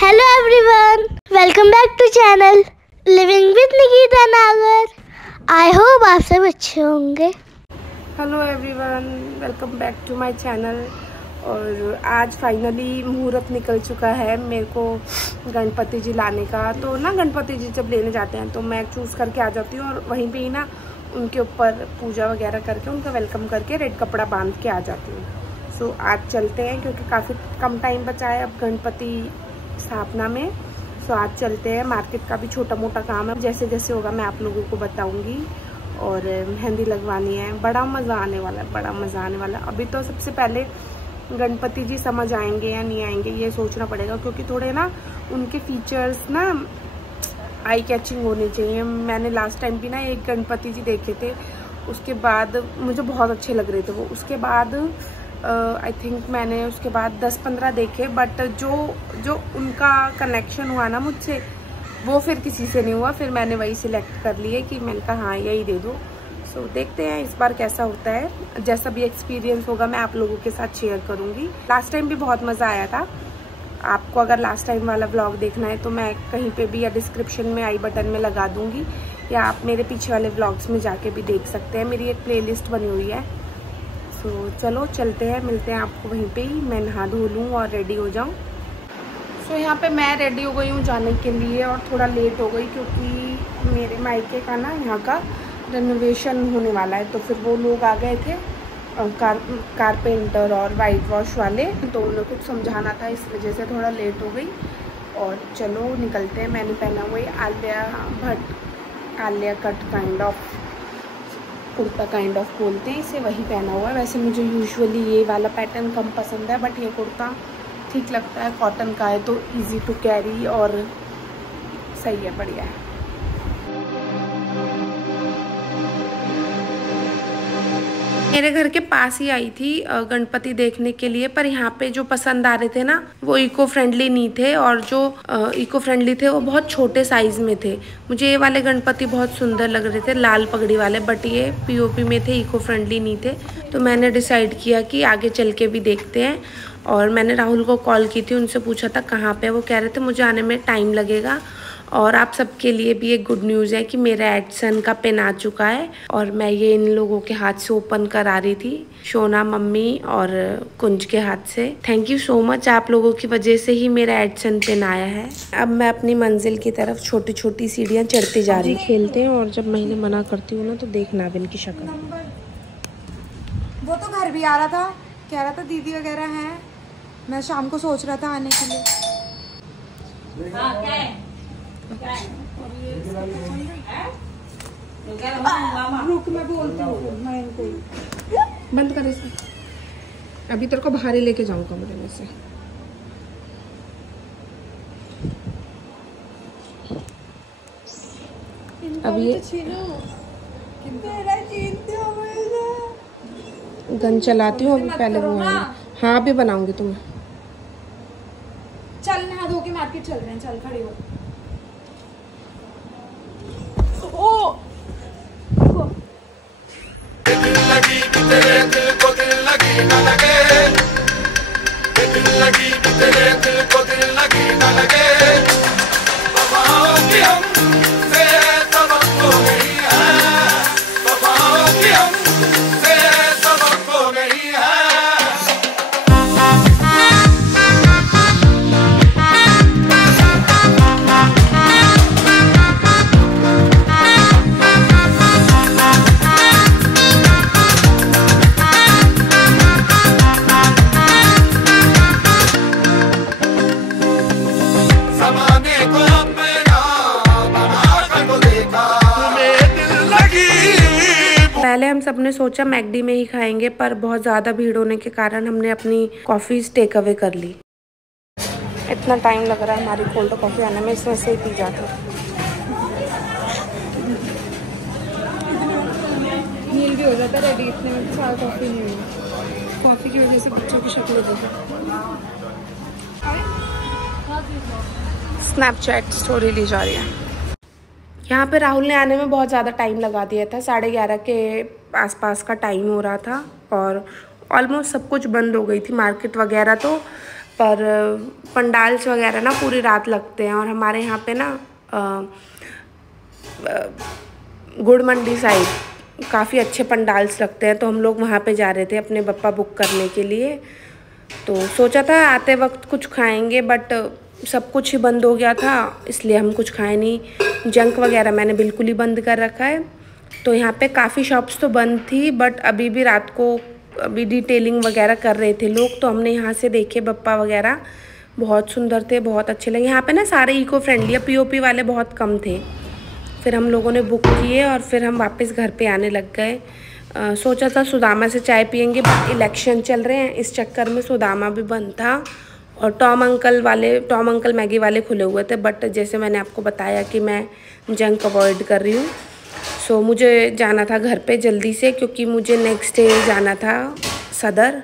Hello everyone, welcome back to channel living with Nikita Nagar. I hope आप सब अच्छे होंगे। Hello everyone, welcome back to my channel. और आज फाइनली मुहूर्त निकल चुका है मेरे को गणपति जी लाने का। तो ना गणपति जी जब लेने जाते हैं तो मैं चूज़ करके आ जाती हूँ और वहीं पे ही ना उनके ऊपर पूजा वगैरह करके उनका वेलकम करके रेड कपड़ा बांध के आ जाती हूँ। सो आज चलते हैं क्योंकि काफ़ी कम टाइम बचा है अब गणपति स्थापना में। सो आज चलते हैं। मार्केट का भी छोटा मोटा काम है, जैसे जैसे होगा मैं आप लोगों को बताऊंगी। और मेहंदी लगवानी है, बड़ा मज़ा आने वाला है, बड़ा मज़ा आने वाला है। अभी तो सबसे पहले गणपति जी समझ आएंगे या नहीं आएंगे ये सोचना पड़ेगा, क्योंकि थोड़े ना उनके फीचर्स ना आई कैचिंग होने चाहिए। मैंने लास्ट टाइम भी ना एक गणपति जी देखे थे, उसके बाद मुझे बहुत अच्छे लग रहे थे वो। उसके बाद आई थिंक मैंने उसके बाद 10-15 देखे, बट जो उनका कनेक्शन हुआ ना मुझसे वो फिर किसी से नहीं हुआ। फिर मैंने वही सिलेक्ट कर लिए कि मैंने कहा हाँ यही दे दो। सो देखते हैं इस बार कैसा होता है। जैसा भी एक्सपीरियंस होगा मैं आप लोगों के साथ शेयर करूँगी। लास्ट टाइम भी बहुत मज़ा आया था। आपको अगर लास्ट टाइम वाला व्लॉग देखना है तो मैं कहीं पे भी या डिस्क्रिप्शन में आई बटन में लगा दूँगी, या आप मेरे पीछे वाले व्लॉग्स में जाके भी देख सकते हैं। मेरी एक प्लेलिस्ट बनी हुई है। तो चलो चलते हैं, मिलते हैं आपको वहीं पे ही। मैं नहा धो लूँ और रेडी हो जाऊँ। सो यहाँ पे मैं रेडी हो गई हूँ जाने के लिए, और थोड़ा लेट हो गई क्योंकि मेरे मायके का ना यहाँ का रेनोवेशन होने वाला है। तो फिर वो लोग आ गए थे कारपेंटर और वाइट वॉश वाले, तो उन्हें कुछ समझाना था, इस वजह से थोड़ा लेट हो गई। और चलो निकलते हैं। मैंने पहना हुआ है Alia Bhatt Alia cut kind of kurta, kind of बोलते हैं इसे, वही पहना हुआ है। वैसे मुझे यूजुअली ये वाला पैटर्न कम पसंद है, बट ये कुर्ता ठीक लगता है, कॉटन का है तो इजी टू कैरी और सही है, बढ़िया है। मेरे घर के पास ही आई थी गणपति देखने के लिए, पर यहाँ पे जो पसंद आ रहे थे ना वो इको फ्रेंडली नहीं थे, और जो इको फ्रेंडली थे वो बहुत छोटे साइज में थे। मुझे ये वाले गणपति बहुत सुंदर लग रहे थे, लाल पगड़ी वाले, बट ये पीओपी में थे, इको फ्रेंडली नहीं थे। तो मैंने डिसाइड किया कि आगे चल के भी देखते हैं। और मैंने राहुल को कॉल की थी, उनसे पूछा था कहाँ पे। वो कह रहे थे मुझे आने में टाइम लगेगा। और आप सबके लिए भी एक गुड न्यूज़ है कि मेरा एडसन का पेन आ चुका है, और मैं ये इन लोगों के हाथ से ओपन करा रही थी, शोना मम्मी और कुंज के हाथ से। थैंक यू सो मच, आप लोगों की वजह से ही मेरा एडसन पेन आया है। अब मैं अपनी मंजिल की तरफ छोटी छोटी सीढ़ियाँ चढ़ती जा रही। खेलते हैं, और जब मैं इन्हें मना करती हूँ ना तो देखना अब इनकी शक्ल। वो तो घर भी आ रहा था, कह रहा था दीदी वगैरह हैं। मैं शाम को सोच रहा था आने के लिए। रुक, मैं बोलती हूँ, मैं इनको बंद कर इसे। अभी तेरे को बाहर ही लेके जाऊँ कमरे में से। अभी ये गन चलाती हूँ, अभी पहले वो आएंगे। हाँ अभी बनाऊंगी तुम्हें। चल नहा धो के मार्केट चल रहे हैं, चल खड़ी हो। पहले हम सब ने सोचा मैकडी में ही खाएंगे, पर बहुत ज़्यादा भीड़ होने के कारण हमने अपनी कॉफ़ीज़ टेक अवे कर ली। इतना टाइम लग रहा है हमारी कोल्ड कॉफ़ी आने में, इसमें से ही पी जाती हूँ। मील भी हो जाता है रेडी, इतने में सारा कॉफ़ी नहीं हुई। कॉफ़ी की वजह से बच्चों की शक्ल देखो। स्नैपचैट स्टोरी ली जा रही है। यहाँ पे राहुल ने आने में बहुत ज़्यादा टाइम लगा दिया था। 11:30 के आसपास का टाइम हो रहा था, और ऑलमोस्ट सब कुछ बंद हो गई थी मार्केट वगैरह तो, पर पंडाल्स वगैरह ना पूरी रात लगते हैं। और हमारे यहाँ पे ना गुड़ मंडी साइड काफ़ी अच्छे पंडाल्स लगते हैं, तो हम लोग वहाँ पे जा रहे थे अपने बप्पा बुक करने के लिए। तो सोचा था आते वक्त कुछ खाएंगे, बट सब कुछ ही बंद हो गया था, इसलिए हम कुछ खाए नहीं। जंक वगैरह मैंने बिल्कुल ही बंद कर रखा है। तो यहाँ पे काफ़ी शॉप्स तो बंद थी, बट अभी भी रात को अभी डिटेलिंग वगैरह कर रहे थे लोग, तो हमने यहाँ से देखे बप्पा वगैरह, बहुत सुंदर थे, बहुत अच्छे लगे। यहाँ पे ना सारे इको फ्रेंडली, पीओपी वाले बहुत कम थे। फिर हम लोगों ने बुक किए और फिर हम वापस घर पे आने लग गए। सोचा था सुदामा से चाय पियेंगे, बट इलेक्शन चल रहे हैं, इस चक्कर में सुदामा भी बंद था। और टॉम अंकल मैगी वाले खुले हुए थे, बट जैसे मैंने आपको बताया कि मैं जंक अवॉइड कर रही हूँ। सो मुझे जाना था घर पे जल्दी से, क्योंकि मुझे नेक्स्ट डे जाना था सदर।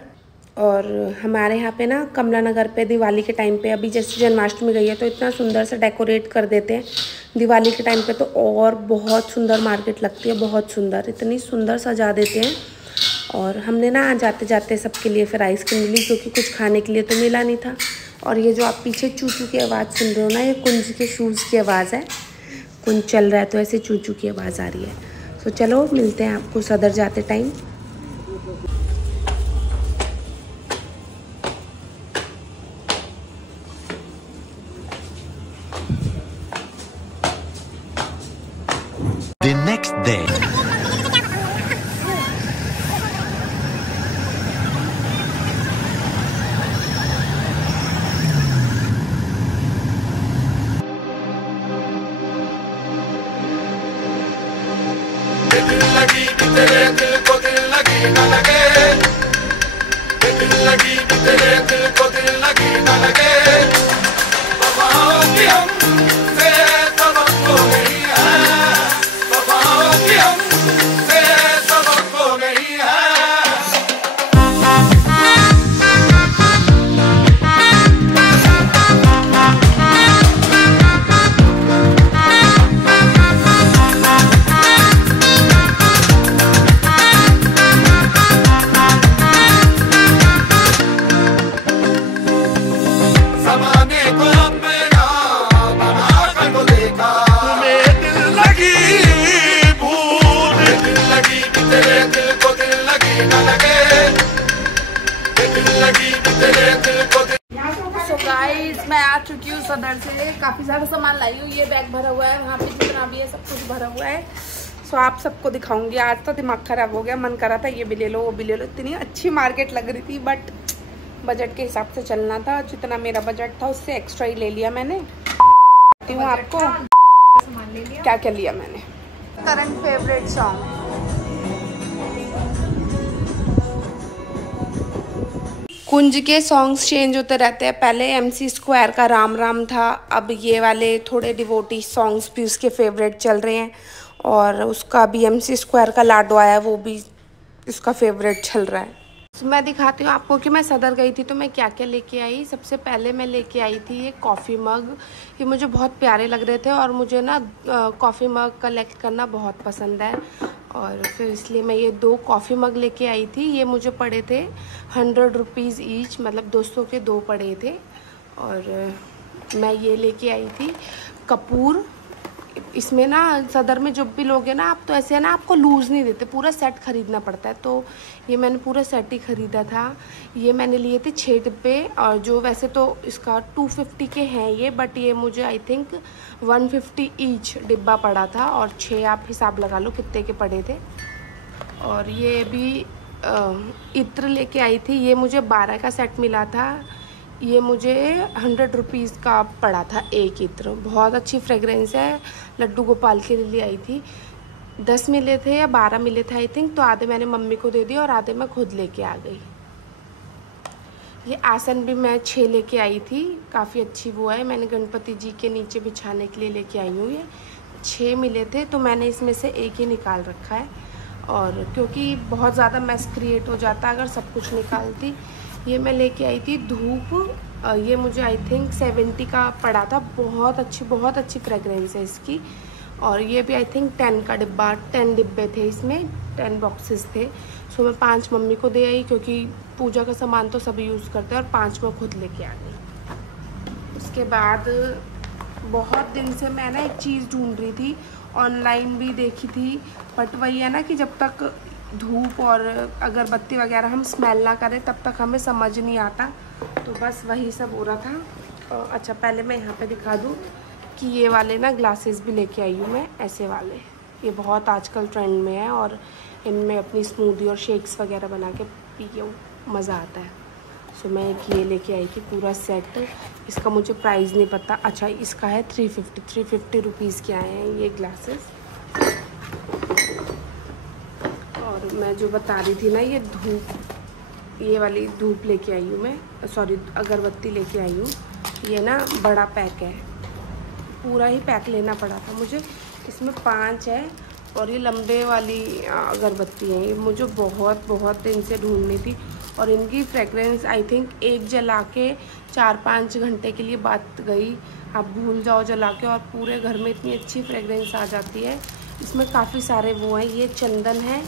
और हमारे यहाँ पे ना कमला नगर पे दिवाली के टाइम पे, अभी जैसे जन्माष्टमी गई है तो इतना सुंदर से डेकोरेट कर देते हैं। दिवाली के टाइम पे तो और बहुत सुंदर मार्केट लगती है, बहुत सुंदर, इतनी सुंदर सजा देते हैं। और हमने ना जाते जाते सबके लिए फिर आइसक्रीम ली, क्योंकि कुछ खाने के लिए तो मिला नहीं था। और ये जो आप पीछे चूचू की आवाज़ सुन रहे हो ना, ये कुंज के शूज़ की आवाज़ है। कुंज चल रहा है तो ऐसे चूचू की आवाज़ आ रही है। तो चलो मिलते हैं आपको सदर जाते टाइम। The next day. दिल लगी कि तेरे दिल को दिल लगी न लगे, दिल लगी कि तेरे दिल को दिल लगी न लगे। वफाओं की हमसे सबक हो गई है, वफाओं की हमसे सबक हो गई है। मैं आ चुकी हूँ सदर से, काफ़ी सारा सामान लाई हूँ। ये बैग भरा हुआ है, वहाँ पे जितना भी है सब कुछ भरा हुआ है। सो आप सबको दिखाऊंगी। आज तो दिमाग खराब हो गया, मन करा था ये भी ले लो वो भी ले लो। इतनी अच्छी मार्केट लग रही थी, बट बजट के हिसाब से चलना था। जितना मेरा बजट था उससे एक्स्ट्रा ही ले लिया मैंने। हूँ आपको क्या क्या लिया मैंने। करंट फेवरेट सॉन्ग कुंज के सॉन्ग्स चेंज होते रहते हैं। पहले MC स्क्वायर का राम राम था, अब ये वाले थोड़े डिवोटी सॉन्ग्स भी उसके फेवरेट चल रहे हैं। और उसका भी MC स्क्वायर का लाडो आया, वो भी उसका फेवरेट चल रहा है। मैं दिखाती हूँ आपको कि मैं सदर गई थी तो मैं क्या क्या लेके आई। सबसे पहले मैं लेके आई थी ये कॉफ़ी मग। ये मुझे बहुत प्यारे लग रहे थे और मुझे ना कॉफ़ी मग कलेक्ट करना बहुत पसंद है। और फिर इसलिए मैं ये 2 कॉफ़ी मग लेके आई थी। ये मुझे पड़े थे 100 रुपीज़ ईच, मतलब 200 के 2 पड़े थे। और मैं ये लेके आई थी कपूर। इसमें ना सदर में जब भी लोगे ना आप, तो ऐसे है ना, आपको लूज़ नहीं देते, पूरा सेट खरीदना पड़ता है। तो ये मैंने पूरा सेट ही ख़रीदा था। ये मैंने लिए थे 6 डिब्बे, और जो वैसे तो इसका 250 के हैं ये, बट ये मुझे आई थिंक 150 ईच डिब्बा पड़ा था। और 6 आप हिसाब लगा लो कितने के पड़े थे। और ये भी इत्र लेके आई थी। ये मुझे 12 का सेट मिला था। ये मुझे 100 रुपीज़ का पड़ा था एक इत्र। बहुत अच्छी फ्रेगरेंस है, लड्डू गोपाल के लिए आई थी। 10 मिले थे या 12 मिले थे आई थिंक। तो आधे मैंने मम्मी को दे दिए और आधे मैं खुद लेके आ गई। ये आसन भी मैं 6 लेके आई थी, काफ़ी अच्छी वो है। मैंने गणपति जी के नीचे बिछाने के लिए लेके आई हूँ। ये 6 मिले थे, तो मैंने इसमें से एक ही निकाल रखा है। और क्योंकि बहुत ज़्यादा मैस क्रिएट हो जाता अगर सब कुछ निकालती। ये मैं लेके आई थी धूप। ये मुझे आई थिंक 70 का पड़ा था। बहुत अच्छी फ्रेगरेंस है इसकी। और ये भी आई थिंक 10 का डिब्बा, 10 डिब्बे थे इसमें। 10 बॉक्सेस थे। सो मैं 5 मम्मी को दे आई, क्योंकि पूजा का सामान तो सभी यूज़ करते हैं, और 5 मैं खुद लेके आ गई। उसके बाद बहुत दिन से मैं ना एक चीज़ ढूंढ रही थी, ऑनलाइन भी देखी थी, बट वही है ना कि जब तक धूप और अगरबत्ती वगैरह हम स्मेल ना करें तब तक हमें समझ नहीं आता। तो बस वही सब हो रहा था। अच्छा, पहले मैं यहाँ पे दिखा दूँ कि ये वाले ना ग्लासेस भी लेके आई हूँ मैं, ऐसे वाले। ये बहुत आजकल ट्रेंड में है, और इनमें अपनी स्मूदी और शेक्स वगैरह बना के पिए, मज़ा आता है। सो मैं एक ये लेके आई थी पूरा सेट। इसका मुझे प्राइस नहीं पता। अच्छा, इसका है 350 रुपीज़ के आए हैं ये ग्लासेस। और मैं जो बता रही थी ना, ये धूप, ये वाली धूप लेके आई हूँ मैं, सॉरी अगरबत्ती लेके आई हूँ। ये ना बड़ा पैक है, पूरा ही पैक लेना पड़ा था मुझे। इसमें 5 है, और ये लंबे वाली अगरबत्ती है। ये मुझे बहुत दिन से ढूंढनी थी, और इनकी फ्रेगरेंस आई थिंक एक जला के 4-5 घंटे के लिए बात गई। आप भूल जाओ जला के, और पूरे घर में इतनी अच्छी फ्रेगरेंस आ जाती है। इसमें काफ़ी सारे वो हैं, ये चंदन है,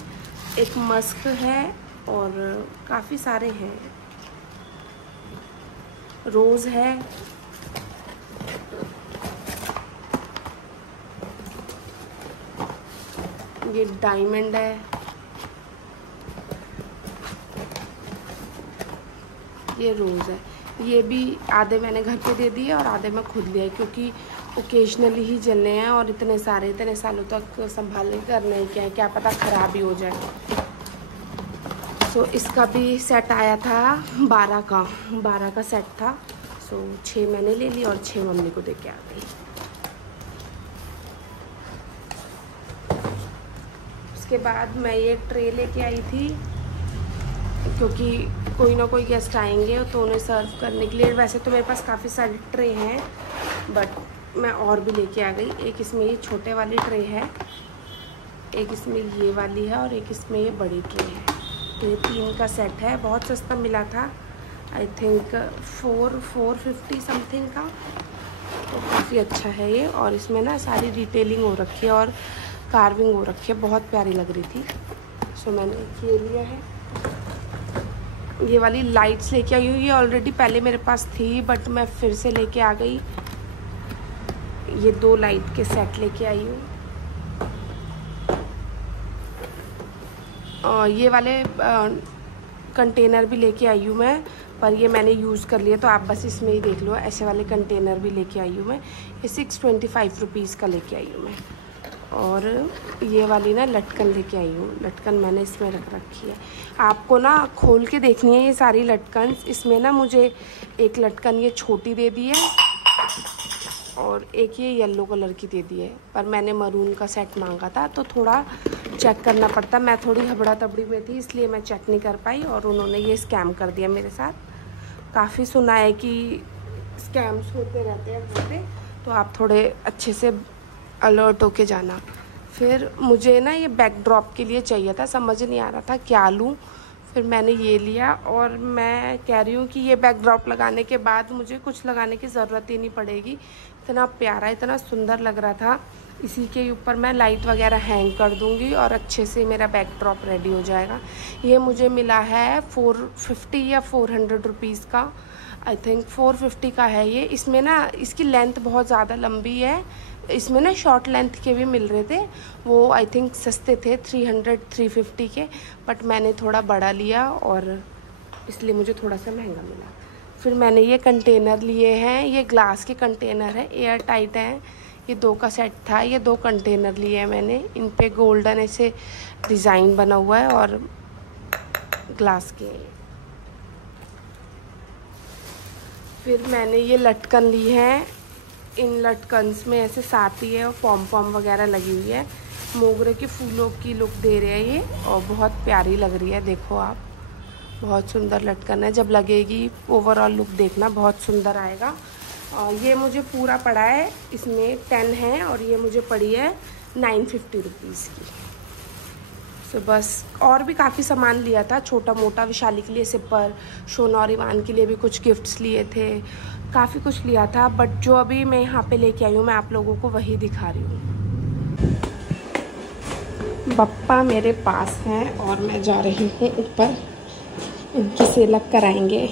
एक मस्क है, और काफ़ी सारे हैं, रोज़ है, ये डायमंड है, ये रोज़ है। ये भी आधे मैंने घर पे दे दिए और आधे मैं खुद लिया, क्योंकि ओकेजनली ही जलने हैं, और इतने सालों तक संभालने करना ही क्या है, क्या पता ख़राब ही हो जाए। सो इसका भी सेट आया था 12 का सेट था। सो 6 मैंने ले ली और 6 मम्मी को दे के आ गई। उसके बाद मैं ये ट्रे लेके आई थी, क्योंकि कोई ना कोई गेस्ट आएंगे तो उन्हें सर्व करने के लिए। वैसे तो मेरे पास काफ़ी सारे ट्रे हैं, बट मैं और भी लेके आ गई। एक इसमें ये छोटे वाली ट्रे है, एक इसमें ये वाली है, और एक इसमें ये बड़ी ट्रे है। तो ये 3 का सेट है, बहुत सस्ता मिला था, आई थिंक 450 समथिंग का। तो काफ़ी अच्छा है ये, और इसमें ना सारी डिटेलिंग हो रखी है और कार्विंग हो रखी है, बहुत प्यारी लग रही थी। सो मैंने ये लिया है। ये वाली लाइट्स लेके आई हूँ, ये ऑलरेडी पहले मेरे पास थी, बट मैं फिर से लेके आ गई। ये 2 लाइट के सेट लेके आई हूँ। ये वाले कंटेनर भी लेके आई हूँ मैं, पर ये मैंने यूज़ कर लिया, तो आप बस इसमें ही देख लो। ऐसे वाले कंटेनर भी लेके आई हूँ मैं, ये 625 रुपीज़ का लेके आई हूँ मैं। और ये वाली ना लटकन लेके आई हूँ, लटकन मैंने इसमें रख रखी है। आपको ना खोल के देखनी है ये सारी लटकन। इसमें ना मुझे एक लटकन ये छोटी दे दी है, और एक ये येलो कलर की दे दी है, पर मैंने मरून का सेट मांगा था, तो थोड़ा चेक करना पड़ता। मैं थोड़ी हबड़ा तबड़ी में थी, इसलिए मैं चेक नहीं कर पाई, और उन्होंने ये स्कैम कर दिया मेरे साथ। काफ़ी सुना है कि स्कैम्स होते रहते हैं वहाँ पे, तो आप थोड़े अच्छे से अलर्ट होके जाना। फिर मुझे ना ये बैकड्रॉप के लिए चाहिए था, समझ नहीं आ रहा था क्या लूँ। फिर मैंने ये लिया, और मैं कह रही हूँ कि ये बैकड्रॉप लगाने के बाद मुझे कुछ लगाने की ज़रूरत ही नहीं पड़ेगी। इतना प्यारा, इतना सुंदर लग रहा था। इसी के ऊपर मैं लाइट वगैरह हैंग कर दूँगी, और अच्छे से मेरा बैकड्रॉप रेडी हो जाएगा। ये मुझे मिला है 450 या 400 रुपीज़ का, आई थिंक 450 का है ये। इसमें ना इसकी लेंथ बहुत ज़्यादा लंबी है। इसमें ना शॉर्ट लेंथ के भी मिल रहे थे, वो आई थिंक सस्ते थे 300-350 के, बट मैंने थोड़ा बड़ा लिया, और इसलिए मुझे थोड़ा सा महंगा मिला। फिर मैंने ये कंटेनर लिए हैं, ये ग्लास के कंटेनर हैं, एयर टाइट हैं। ये 2 का सेट था, ये 2 कंटेनर लिए हैं मैंने। इन पे गोल्डन ऐसे डिज़ाइन बना हुआ है, और ग्लास के। फिर मैंने ये लटकन ली हैं। इन लटकन्स में ऐसे साथी है और पॉम वगैरह लगी हुई है, मोगरे के फूलों की लुक दे रहे हैं ये, और बहुत प्यारी लग रही है। देखो आप, बहुत सुंदर लटकन है। जब लगेगी ओवरऑल लुक देखना, बहुत सुंदर आएगा। और ये मुझे पूरा पड़ा है, इसमें 10 है, और ये मुझे पड़ी है 950 रुपीज़ की। सो बस, और भी काफ़ी सामान लिया था, छोटा मोटा। विशाली के लिए सिपर, शोना और ईवान के लिए भी कुछ गिफ्ट्स लिए थे, काफ़ी कुछ लिया था। बट जो अभी मैं यहाँ पे लेके आई हूँ, मैं आप लोगों को वही दिखा रही हूँ। पापा मेरे पास हैं और मैं जा रही हूँ ऊपर, इनकी सेलअप कराएंगे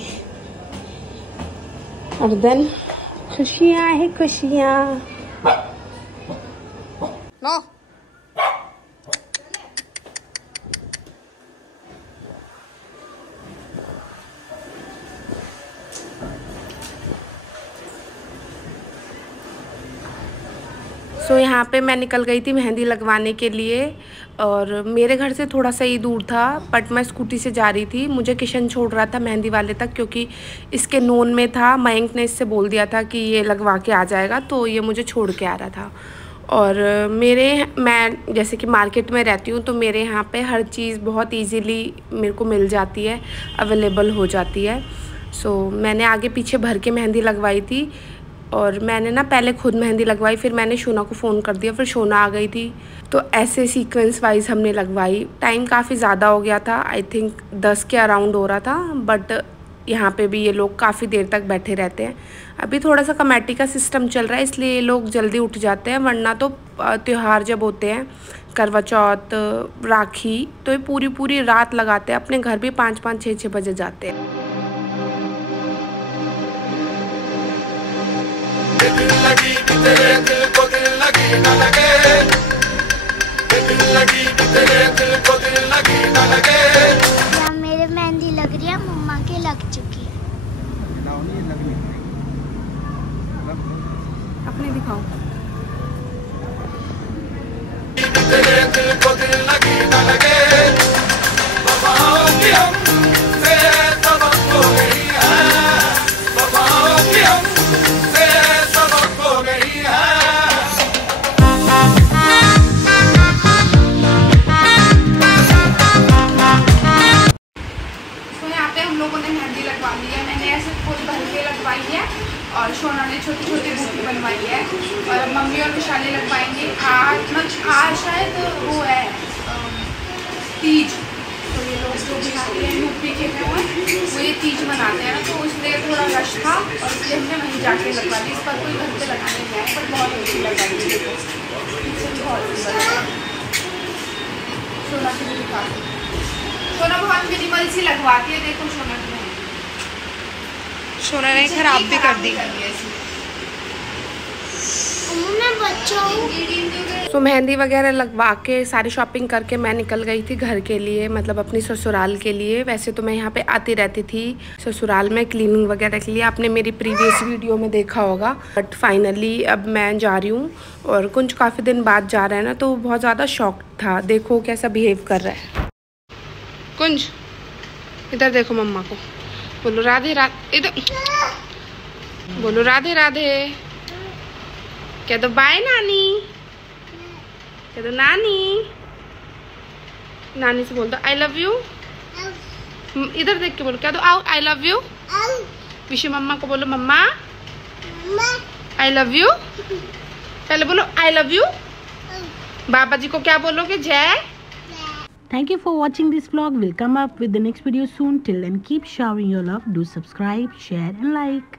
और देन खुशियाँ है खुशियाँ। नो सो यहाँ पे मैं निकल गई थी मेहंदी लगवाने के लिए और मेरे घर से थोड़ा सा ही दूर था, बट मैं स्कूटी से जा रही थी। मुझे किशन छोड़ रहा था मेहंदी वाले तक, क्योंकि इसके नोन में था। मयंक ने इससे बोल दिया था कि ये लगवा के आ जाएगा, तो ये मुझे छोड़ के आ रहा था। और मैं जैसे कि मार्केट में रहती हूँ, तो मेरे यहाँ पे हर चीज़ बहुत इजीली मेरे को मिल जाती है, अवेलेबल हो जाती है। सो मैंने आगे पीछे भर के मेहंदी लगवाई थी और मैंने ना पहले खुद मेहंदी लगवाई, फिर मैंने शोना को फ़ोन कर दिया, फिर शोना आ गई थी। तो ऐसे सीक्वेंस वाइज हमने लगवाई। टाइम काफ़ी ज़्यादा हो गया था, आई थिंक 10 के अराउंड हो रहा था, बट यहाँ पे भी ये लोग काफ़ी देर तक बैठे रहते हैं। अभी थोड़ा सा कमेटी का सिस्टम चल रहा है, इसलिए ये लोग जल्दी उठ जाते हैं, वरना तो त्यौहार जब होते हैं, करवा चौथ, राखी, तो ये पूरी पूरी रात लगाते हैं। अपने घर भी 5-5, 6-6 बजे जाते हैं। दिल लगी कि तेरे दिल को दिल लगी न लगे, दिल लगी कि तेरे दिल को दिल लगी न लगे। या मेरे मेहंदी लग रही है, मम्मा के लग चुकी है। अपने दिखाओ। तेरे दिल को दिल लगी न लगे, बाबाओं की हमसे सबक हो गई है, बाबाओं की हमसे सबक हो गई है। तो यहाँ पे हम लोगों ने मेहंदी लगवा ली है। मैंने ऐसे फुल भर के लगवाई है और शोना ने छोटी छोटी बूटी बनवाई है और मम्मी और विशाली लगवाएंगे। आज शायद वो है तीज, तो ये लोग जो बिहारी हैं, यूपी के हैं, वो ये तीज मनाते हैं, तो इसलिए थोड़ा रश था और इसलिए हमने वहीं जाके लगवा ली। इस पर कोई घर पे लगाने गए, पर बहुत अच्छी लगाई है, पीछे भी बहुत सुंदर। शोना की भी दिखा, शोना बहुत मिनिमल सी लगवाती है। देखो शोना की शोना ने खराब भी कर दी। मैं बच्चा हूँ। सो मेहंदी वगैरह लगवा के सारी शॉपिंग करके मैं निकल गई थी घर के लिए, मतलब अपनी ससुराल के लिए। वैसे तो मैं यहाँ पे आती रहती थी ससुराल में क्लीनिंग वगैरह के लिए, आपने मेरी प्रीवियस वीडियो में देखा होगा। बट फाइनली अब मैं जा रही हूँ और कुंज काफ़ी दिन बाद जा रहा है ना, तो बहुत ज़्यादा शॉक था। देखो कैसा बिहेव कर रहा है। कुंज इधर देखो, मम्मा को बोलो राधे राधे, इधर बोलो राधे राधे, कह दो बाय नानी, कह दो नानी, नानी से बोल दो आई लव यू। इधर देख के बोलो, कह दो आओ आई लव यू। विशु मम्मा को बोलो मम्मा आई लव यू, पहले बोलो आई लव यू। बाबा जी को क्या बोलोगे? जय। Thank you for watching this vlog. We'll come up with the next video soon. Till then, keep showering your love. Do subscribe, share and like.